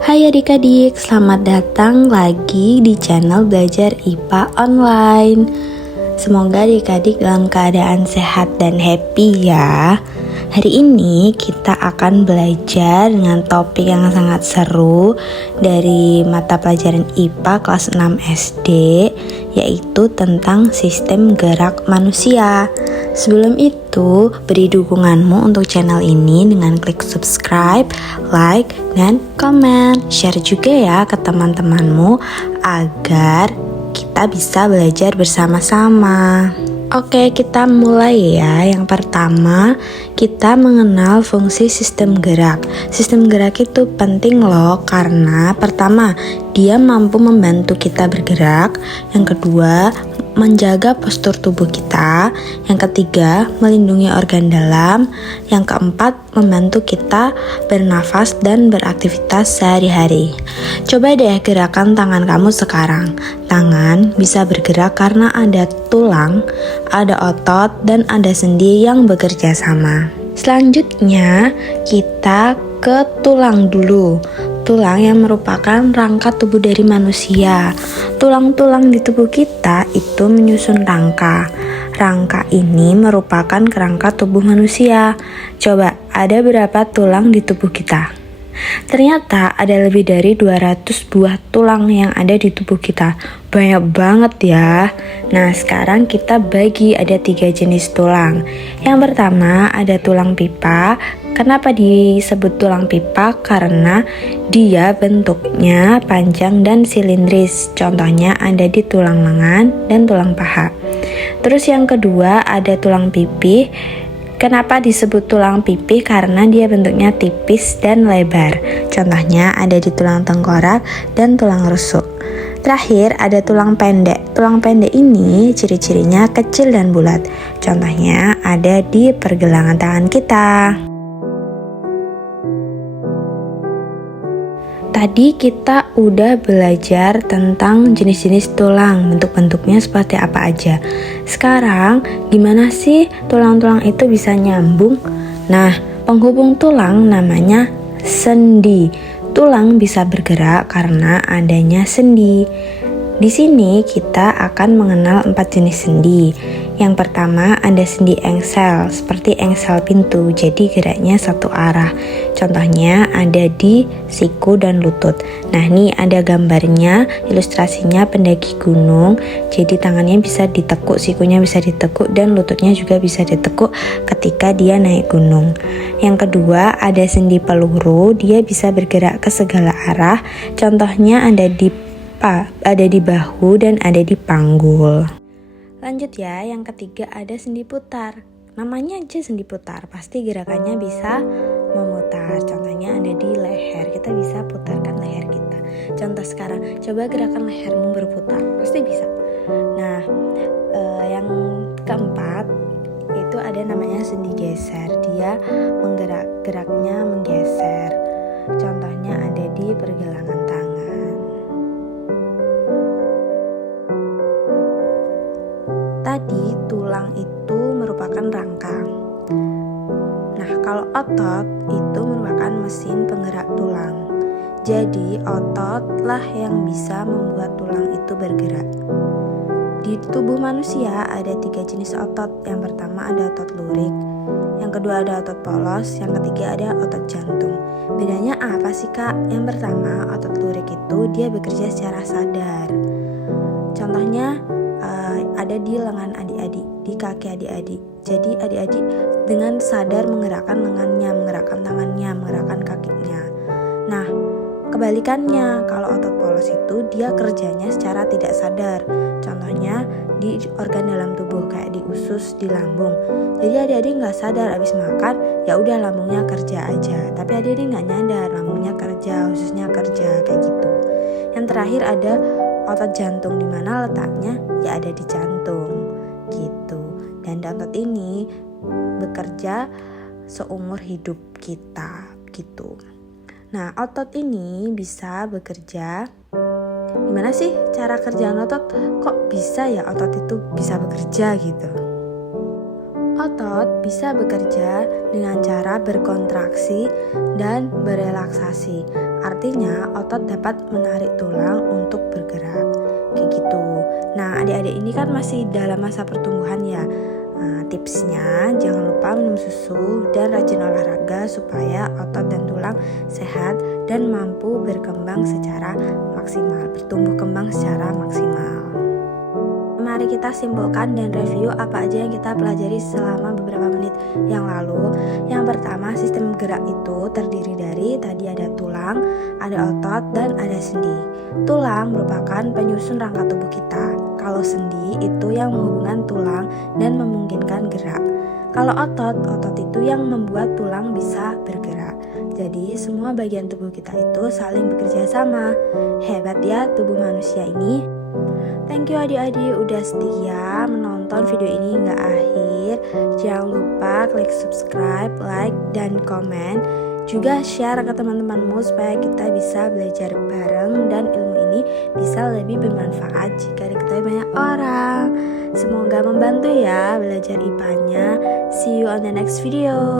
Hai adik-adik, selamat datang lagi di channel Belajar IPA Online. Semoga adik-adik dalam keadaan sehat dan happy ya. Hari ini kita akan belajar dengan topik yang sangat seru dari mata pelajaran IPA kelas 6 SD, yaitu tentang sistem gerak manusia. Sebelum itu, beri dukunganmu untuk channel ini dengan klik subscribe, like, dan komen. Share juga ya ke teman-temanmu agar kita bisa belajar bersama-sama. Oke, kita mulai ya. Yang pertama, kita mengenal fungsi sistem gerak. Sistem gerak itu penting loh karena pertama, dia mampu membantu kita bergerak. Yang kedua, menjaga postur tubuh kita. Yang ketiga, melindungi organ dalam. Yang keempat, membantu kita bernafas dan beraktivitas sehari-hari. Coba deh gerakan tangan kamu sekarang. Tangan bisa bergerak karena ada tulang, ada otot, dan ada sendi yang bekerja sama. Selanjutnya, kita ke tulang dulu. Tulang yang merupakan rangka tubuh dari manusia. Tulang-tulang di tubuh kita itu menyusun rangka. Rangka ini merupakan kerangka tubuh manusia. Coba, ada berapa tulang di tubuh kita? Ternyata ada lebih dari 200 buah tulang yang ada di tubuh kita. Banyak banget ya. Nah, sekarang kita bagi ada 3 jenis tulang. Yang pertama ada tulang pipa. Kenapa disebut tulang pipa? Karena dia bentuknya panjang dan silindris. Contohnya ada di tulang lengan dan tulang paha. Terus yang kedua ada tulang pipih. Kenapa disebut tulang pipih? Karena dia bentuknya tipis dan lebar. Contohnya ada di tulang tengkorak dan tulang rusuk. Terakhir ada tulang pendek. Tulang pendek ini ciri-cirinya kecil dan bulat. Contohnya ada di pergelangan tangan kita. Tadi kita udah belajar tentang jenis-jenis tulang, bentuk-bentuknya seperti apa aja. Sekarang, gimana sih tulang-tulang itu bisa nyambung? Nah, penghubung tulang namanya sendi. Tulang bisa bergerak karena adanya sendi. Di sini kita akan mengenal 4 jenis sendi. Yang pertama ada sendi engsel, seperti engsel pintu, jadi geraknya satu arah. Contohnya ada di siku dan lutut. Nah, ini ada gambarnya, ilustrasinya pendaki gunung. Jadi tangannya bisa ditekuk, sikunya bisa ditekuk, dan lututnya juga bisa ditekuk ketika dia naik gunung. Yang kedua ada sendi peluru, dia bisa bergerak ke segala arah. Contohnya ada di bahu dan ada di panggul. Lanjut ya, yang ketiga ada sendi putar. Namanya aja sendi putar, pasti gerakannya bisa memutar. Contohnya ada di leher, kita bisa putarkan leher kita. Contoh sekarang, coba gerakan lehermu berputar, pasti bisa. Nah, yang keempat itu ada namanya sendi geser. Dia geraknya menggeser. Contohnya ada di pergelangan tangan. Tadi tulang itu merupakan rangka. Nah, kalau otot itu merupakan mesin penggerak tulang. Jadi ototlah yang bisa membuat tulang itu bergerak. Di tubuh manusia ada 3 jenis otot. Yang pertama ada otot lurik, yang kedua ada otot polos, yang ketiga ada otot jantung. Bedanya apa sih kak? Yang pertama otot lurik itu dia bekerja secara sadar. Contohnya ada di lengan adik-adik, di kaki adik-adik. Jadi adik-adik dengan sadar menggerakkan lengannya, menggerakkan tangannya, menggerakkan kakinya. Nah, kebalikannya, kalau otot polos itu dia kerjanya secara tidak sadar. Contohnya di organ dalam tubuh kayak di usus, di lambung. Jadi adik-adik nggak sadar abis makan, ya udah lambungnya kerja aja. Tapi adik-adik nggak nyadar lambungnya kerja, ususnya kerja kayak gitu. Yang terakhir ada otot jantung, di mana letaknya ya ada di jantung gitu. Dan otot ini bekerja seumur hidup kita gitu. Nah, otot ini bisa bekerja. Gimana sih cara kerjaan otot? Kok bisa ya otot itu bisa bekerja gitu? Otot bisa bekerja dengan cara berkontraksi dan berelaksasi. Artinya otot dapat menarik tulang untuk bergerak. Kayak gitu. Nah, adik-adik ini kan masih dalam masa pertumbuhan ya. Nah, tipsnya jangan lupa minum susu dan rajin olahraga supaya otot dan tulang sehat dan mampu bertumbuh kembang secara maksimal. Mari kita simpulkan dan review apa aja yang kita pelajari selama beberapa menit yang lalu. Yang pertama, sistem gerak itu terdiri dari tadi ada tulang, ada otot, dan ada sendi. Tulang merupakan penyusun rangka tubuh kita. Kalau sendi itu yang menghubungkan tulang dan memungkinkan gerak. Kalau otot itu yang membuat tulang bisa bergerak. Jadi semua bagian tubuh kita itu saling bekerja sama. Hebat ya tubuh manusia ini. Thank you adik-adik udah setia menonton video ini hingga akhir. Jangan lupa klik subscribe, like, dan komen. Juga share ke teman-temanmu supaya kita bisa belajar bareng dan ilmu ini bisa lebih bermanfaat jika diketahui banyak orang. Semoga membantu ya belajar IPA-nya. See you on the next video.